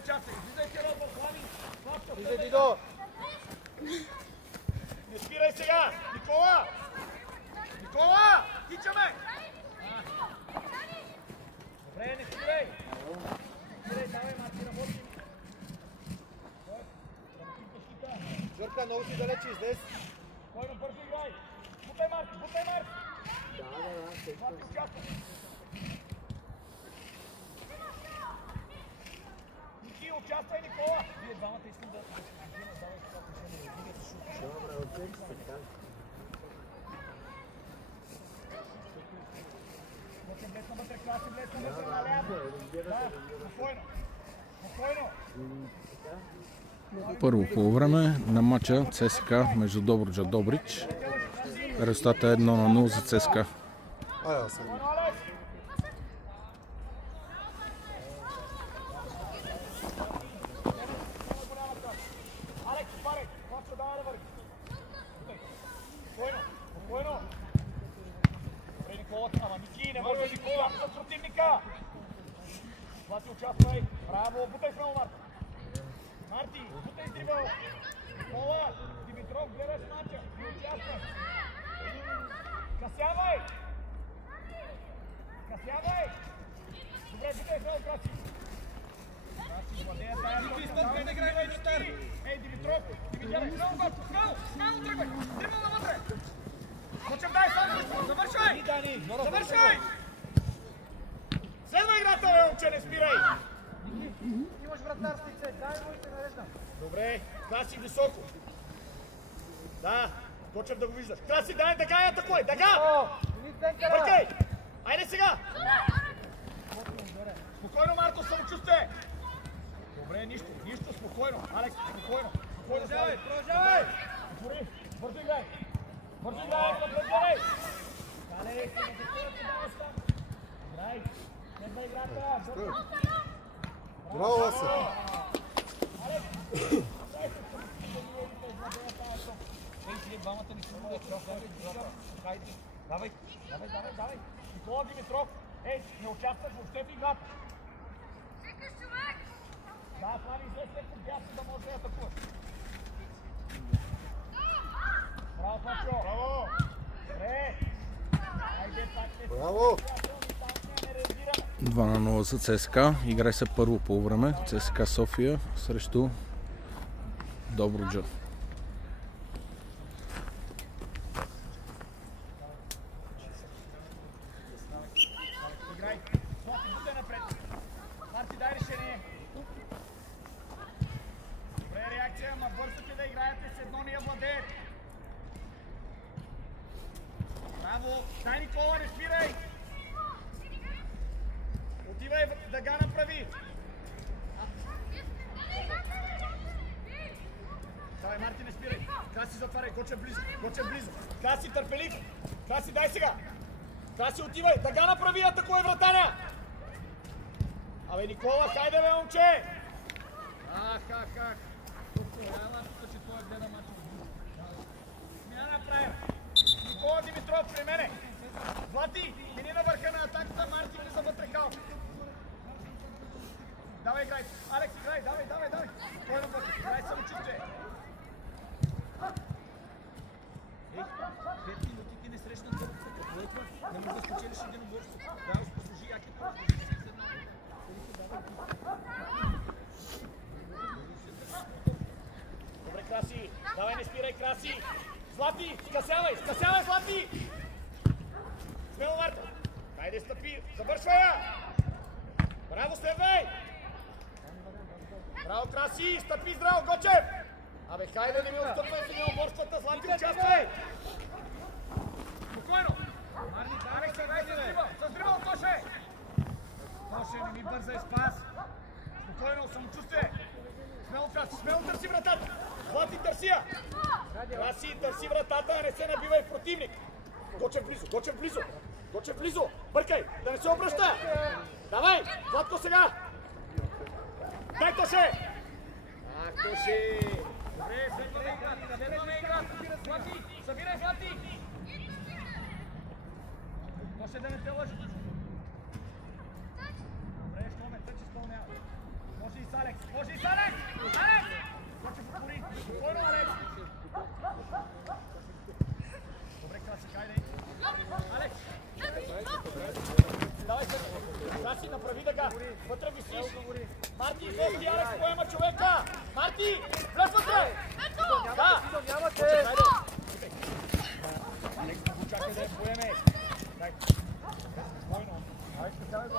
участие. Излизайте, Родо, Слави. Излизай, Дидо. Не спирай сега. Никола! Никола! Тичаме! Добре, не спирай. Спирай, давай, Марти, работи. Жорка, много си далече, излез. Койно бързо играй. Бутай, Марти, бутай, Марти. Да. Марти, участва. Ники, участвай, Никола. Вие двамата искам да давай това решение. Добре, отсек се, така. Блесна вътре, класи, блесна вътре, наляво. Да, спокойно. Спокойно. Първо по време на матча ЦСКА между Добруджа Добрич. Резултата е 1-0 за ЦСКА. Участвай! Браво! Бутай право, Марти! Марти, бутай с дрибъл! Никола! Димитров, гледаш мача! И участвай! Касявай! Касявай! Добре, бутай право, Краси! Краси, владея тая! Ники, изтъркай да играй на стар! Ей, Димитров! Димитров! Смело, Марко! Смело! Смело тръгвай! Дрибъл навътре! Кочев, дай само! Завършвай! Завършвай! Следва играта, бе, момче, не спирай! Имаш вратарскице, дай му и се нареждам. Добре, Краси високо. Да, Кочев да го виждаш. Краси, дай, дъга я атакуй, дъга! Бъркай! Айде сега! Спокойно, Марко, самочувствие! Добре, нищо, спокойно. Алекс, спокойно. Продължавай, продължавай! Отвори, бързо играй! Бързо играй, напредвай! Далей, се не затворите, давай там! Играй! Следва играта! Браво, Ласе! Двамата ни давай! Никола Димитров! Ей, не участваш въобще в играта! Да, Слави, излез леко дясно да може да атакуваш! Браво, Пачо! Браво! Добре! Айде, пак! Браво! 2-0 за ЦСКА. Играе се първо по време. ЦСКА София срещу Добруджа. Марти, дай решение! Добре реакция, ама бързате да играете с едно, не я владеете! Браво! Дай, Никола, не спирай! Отивай да га направи! Давай, Марти, не спирай! Краси, затваряй, Кочев близо! Краси, търпелив! Краси, дай сега! Краси, отивай! Да га направи, атакуй вратаря! Абе, Никола, хайде, бе, момче! Ах! Ела, тук, че той гледа мача. Смяна направим! Никола Димитров, при мене! Злати, мини на върха на атаката, Марти влиза вътре хал. Давай, играй! Алекс, играй! Давай! Кой вътре? Играй самочувствие! Ей, 5 минути ти не срещна дълъгка. Не може да спечелиш един оборство. Да, послужи якето. Добре, Краси! Давай, не спирай, Краси! Злати! Скъсявай, Злати! Смело, Марта! Хайде, стъпи! Завършвай я! Браво, следвай! Браво, Краси! Стъпи здраво, Гочев! Абе, хайде, не ми отстъпвай с един оборствата! Злати, участвай! Спокойно! Алекс, дай с дрибъл, Тоше! Тоше, не ми бързай, спас! Спокойно, самочувствие! Смело, Краси, смело търси вратата! Злати, търси я! Краси, търси вратата, а не се набивай в противник! Гочев близо! Бъркай! Да не се обръща! Давай! Златко сега! Дай, Тоше! Ах, Тоше! Добре, следваме играта! Злати! Събирай, Злати! Тоше, да не те лъжи! Добре, що ме тъч изпълнява! Може и с Алекс! Може и с Алекс! Алекс! Кочев отвори! Спокойно, Алекс! Добре, Красик, айде! Алекс! Давай се! Краси, направи дъга! Вътре висиш! Марти, излезти, Алекс поема човека! Марти! Влез вътре! Да! Нямате! Алекс, не го чакай да я поеме! Дай! Спокойно! Алекс, специален го!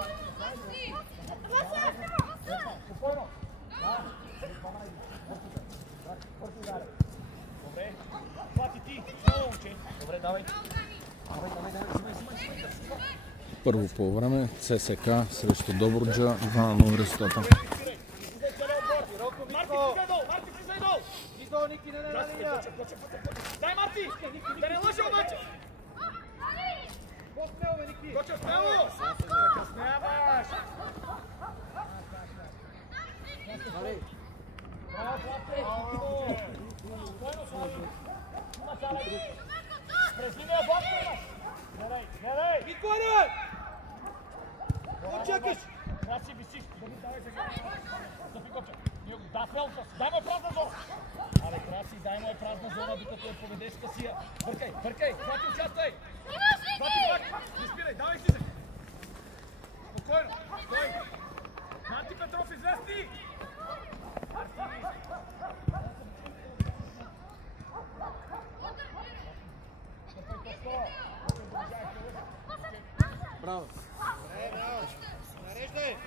Спокойно! Бързо ударе! Добре! Хвати ти! Много момче! Добре, давай! Първо по време ЦСКА срещу Добруджа 2-0 резултата. Марти, слизай долу! Марти, слизай долу! Изгол, Ники, не на линия! Дай, Марти! Да не лъжи обаче! По-смело, бе, Ники! Кочев, смело! Закъсняваш! Спокойно, Слави! Имаш Алекс! През линия бокса имаш! Гледай, гледай! Виконе! Почекаш! Краси, висиш! Давай сега! Стъпи, Кочев! Да, смело си! Дай му е празна зона! Абе, Краси, дай му е празна зона, докато я поведеш Касия! Бъркай, бъркай! Хвати, участвай! Хвати, влак! Не спирай, давай си се! Спокойно! Стой! Марти Петров, излезти! Браво! Нареждай!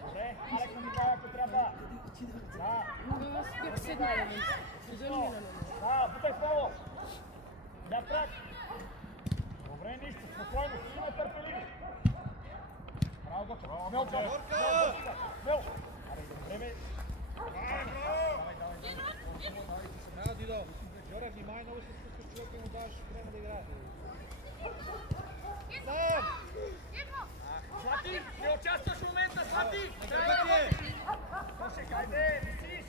Добре, Алекс на Михайло, ако трябва. Да. Да, бутай право. Да, трак. Добре, нищо, спокойно, сме търпеливи. Браво, Гочев. Смел, смел. Абе, време. Браво, Дидо! Жоре, внимай, много се спускаш човека и му даваш време да играе. Сам! Злати, не участваш в момента, Злати! Тоше, хайде, висиш!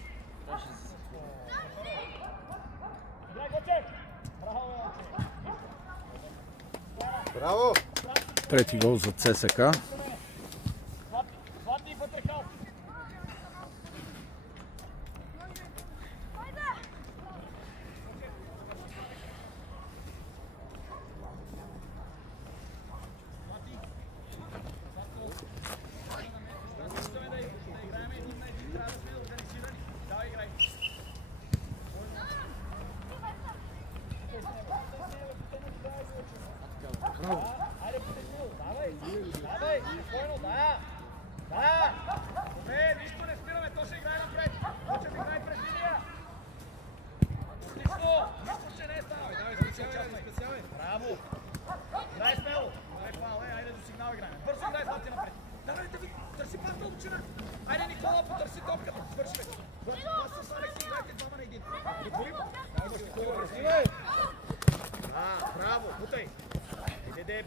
Дай, Гочев! Браво, Гочев! Браво! Трети гол за ЦСКА. Злати, вътре хал!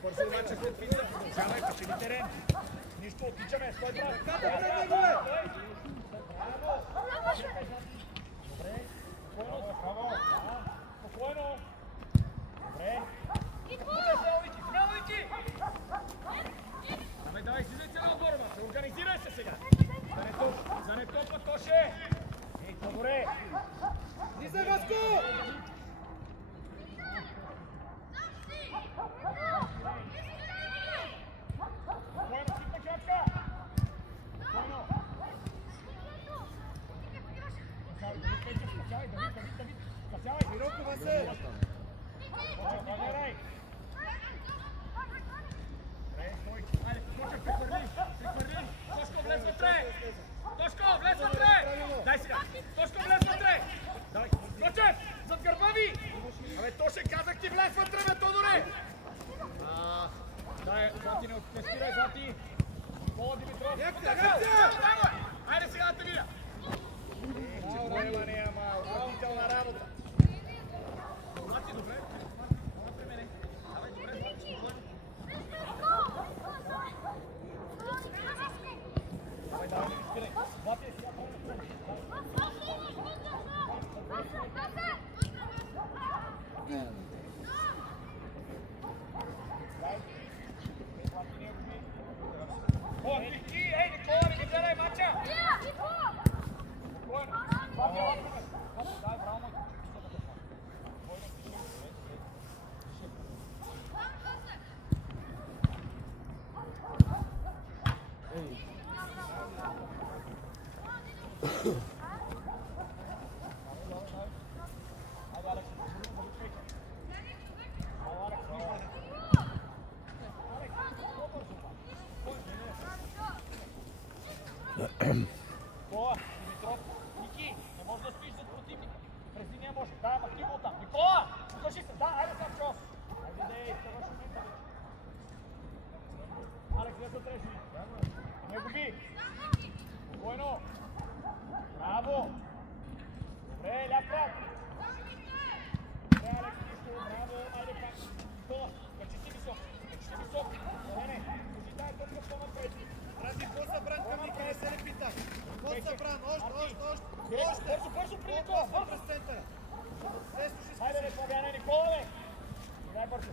Бързо обаче след пица, продължавай, печели терен. Нищо, оттичаме, стой прав. Браво! Добре, спокойно, браво. Спокойно. Добре. Смело, Ники! Абе, давай, излизайте на отбора, бе. Организирай се сега. За не топа, Тоше. Ей, по-добре. Лизай, Васко! Дай сега! Тошко, влез вътре! Давай! Гочев! Зад гърба ви! Абе, Тоше, казах ти влез вътре, бе, Тодоре! Дай, Злати, не спирай, Злати! Никола Димитров! Айде сега да те видя! Че проблема не, ама отвратителна работа! Злати, добре? Ама при мене. Абе, добре, Злати, спокойно. Давай, давай, не спирай! Злати, сега Почти високо. Почти високо. Елене, кажи тая топка по-напред. Ради по-събран към Ника, не се ли питах? По-събран, още. Бързо при Никола, бързо. През центъра. Лесно ще Хайде, бе, побяна Никола, бе. Дай бързо.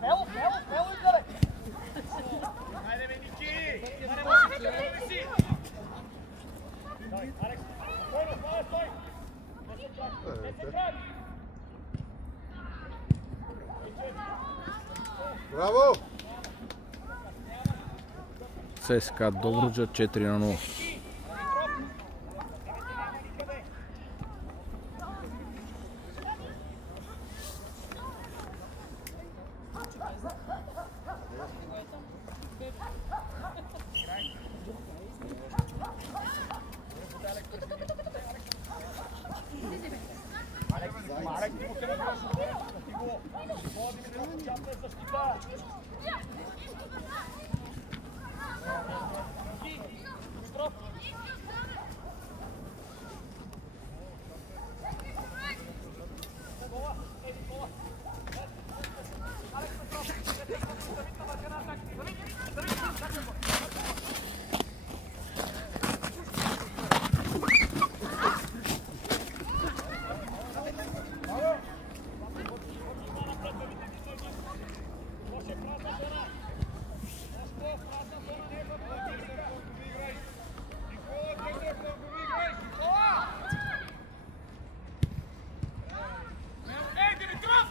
Няма го, Смело издаде. Хайде, бе, Ники. Не може да виси. Стой, Алекс. Спокойно, стой. Не се прави. Браво! ЦСКА Добруджа 4:0. Алекс, ти му се разбраш, ти го води частна защита. Димитров.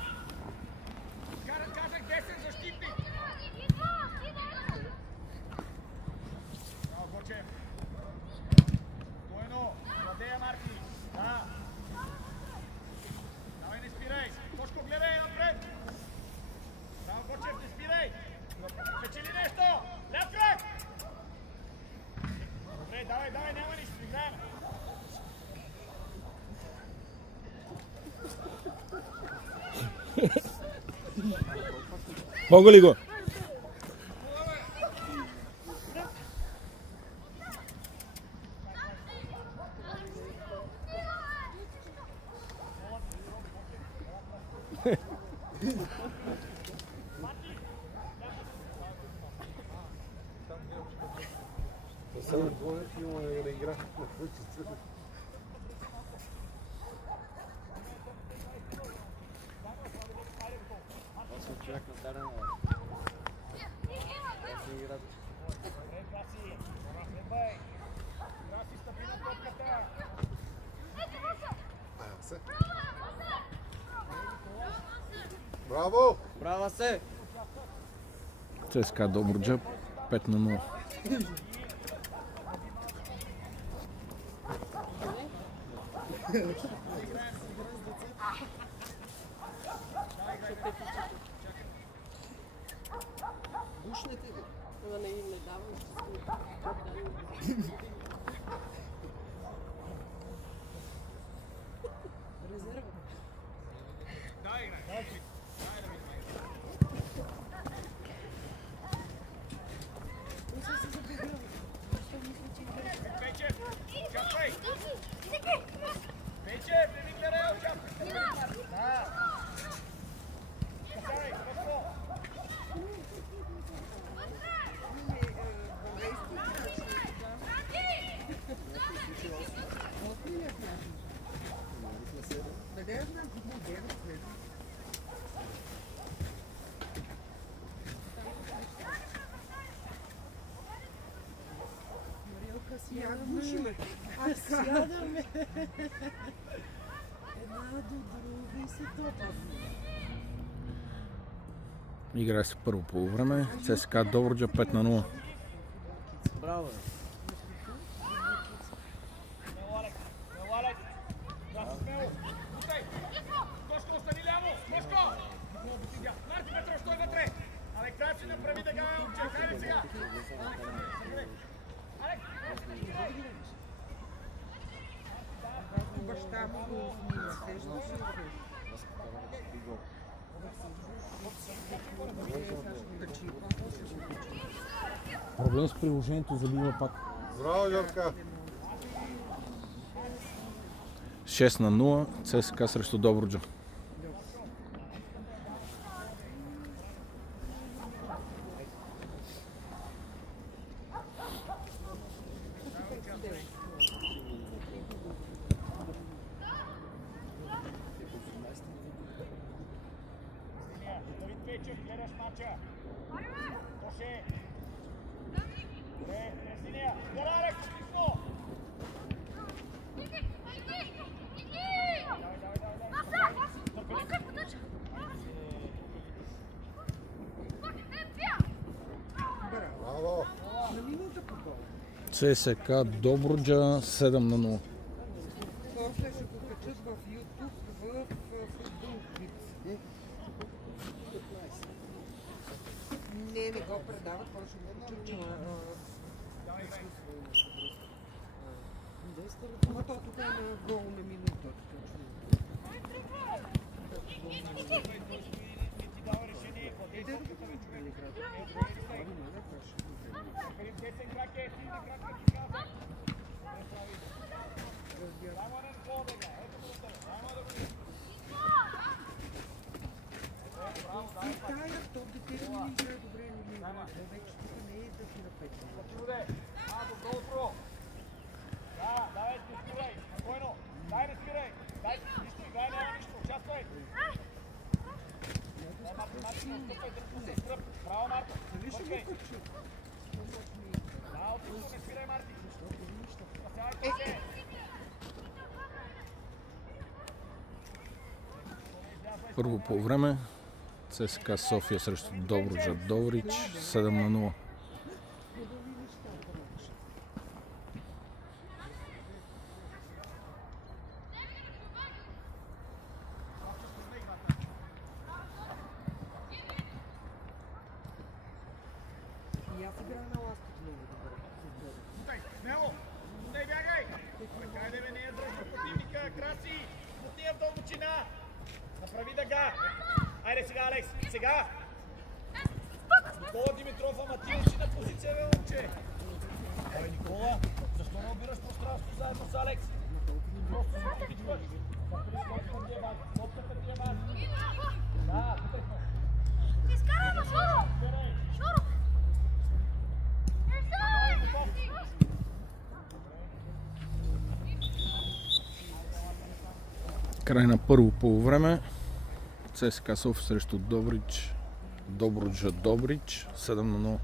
Давай, няма нищо, играем. Мога ли го? Само двоя има да игра на пътица. Аз съм човек на старена. Аз не играт. Браво! Браво се! ЦСКА Добруджа 5:0. Душнете го. Това не давам. Резерва. Дай, играй. Печев, не ми гледай, участвай. Да. Касай, какво? Сядаме. Една до друга и се топаме. Играе се първо полувреме. ЦСКА Добруджа 5:0. Браво! Кошко, остани ляво! Кошко! Марти Петров, стой вътре! Абе, как си направи да гава, момче? Хайде сега! Алекс! Баща му го сещаше. Проблем с приложението, забива пак. Браво, Йорка! 6-0 ЦСКА срещу Добруджа. Давид Печев, гледаш мача. Тоше. Синия. Гледа, Алекс, отлично. Браво! На минута по гол. ЦСКА Добруджа 7-0. После ще го качат в YouTube в Футбол Клипс. Не го предават, после ще го качат, че ама то тук е на гол на минута. Тая, то детето не играе добре, не играе. Вече тук не е да си напече. Да, давай, не спирай, спокойно. Дай, не спирай. Дай, нищо, играй, няма нищо, участвай. Браво, Марко. Нали ще го качи? Да, отлично, не спирай, Марти. Спасявайте се. Първо по време ЦСКА София срещу Добруджа Добрич 7-0. И аз играя на ластик много добре. Мутай, смело. Мутай, бягай. Хайде, бе, не е дръжна противника. Краси. Отива в дълбочина. Направи дъга. Айде сега, Алекс. Сега. Никола Димитров, ама ти си на позиция, бе, момче. Абе, Никола, защо не обираш пространство заедно с Алекс? Просто се потичваш. Топката ти е важна. Топката ти е важна. Да, тук сме. Край на първо полувреме. ЦСКА София срещу Добруджа Добрич 7-0.